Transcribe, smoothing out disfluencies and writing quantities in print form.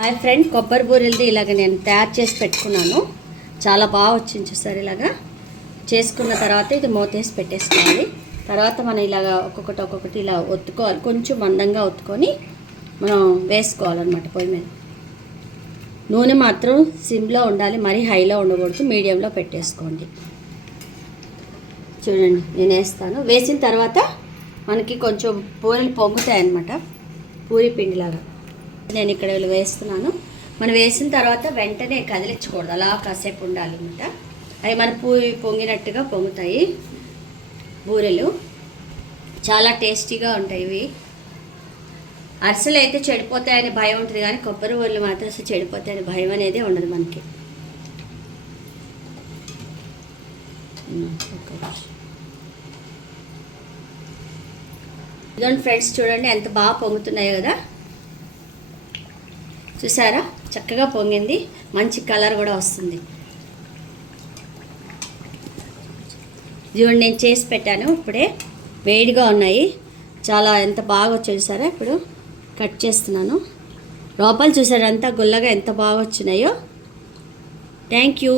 Hi friend, కొబ్బరి బూరెలది ఇలాగ నేను తయారు చేసి పెట్టుకున్నాను. చాలా బాగా వచ్చింది చూసారు. ఇలాగా చేసుకున్న తర్వాత ఇది మూతేసి పెట్టేసుకోవాలి. తర్వాత మనం ఇలాగ ఒక్కొక్కటి ఇలా ఒత్తుకోవాలి. కొంచెం మందంగా ఒత్తుకొని మనం వేసుకోవాలన్నమాట. పొయ్యి మీద నూనె మాత్రం సిమ్లో ఉండాలి, మరీ హైలో ఉండకూడదు, మీడియంలో పెట్టేసుకోండి. చూడండి, నేను వేస్తాను. వేసిన తర్వాత మనకి కొంచెం పూరీలు పొంగుతాయి అన్నమాట, పూరి పిండిలాగా. నేను ఇక్కడ వేస్తున్నాను. మనం వేసిన తర్వాత వెంటనే కదిలించకూడదు, అలా కాసేపు ఉండాలి అన్నమాట. అవి మన పూరి పొంగినట్టుగా పొంగుతాయి. బూరెలు చాలా టేస్టీగా ఉంటాయి. ఇవి అరిసెలు అయితే చెడిపోతాయని భయం ఉంటుంది, కానీ కొబ్బరి బూరెలు మాత్రం అసలు చెడిపోతాయని భయం అనేది ఉండదు మనకి. ఇదిగోండి ఫ్రెండ్స్, చూడండి ఎంత బాగా పొంగుతున్నాయో కదా. చూసారా, చక్కగా పొంగింది, మంచి కలర్ కూడా వస్తుంది. ఇదిగోండి నేను చేసి పెట్టాను, ఇప్పుడే వేడిగా ఉన్నాయి. చాలా ఎంత బాగా వచ్చాయి చూసారా. ఇప్పుడు కట్ చేస్తున్నాను. లోపల చూసారా అంతా గుల్లగా ఎంత బాగా వచ్చినాయో. Thank you.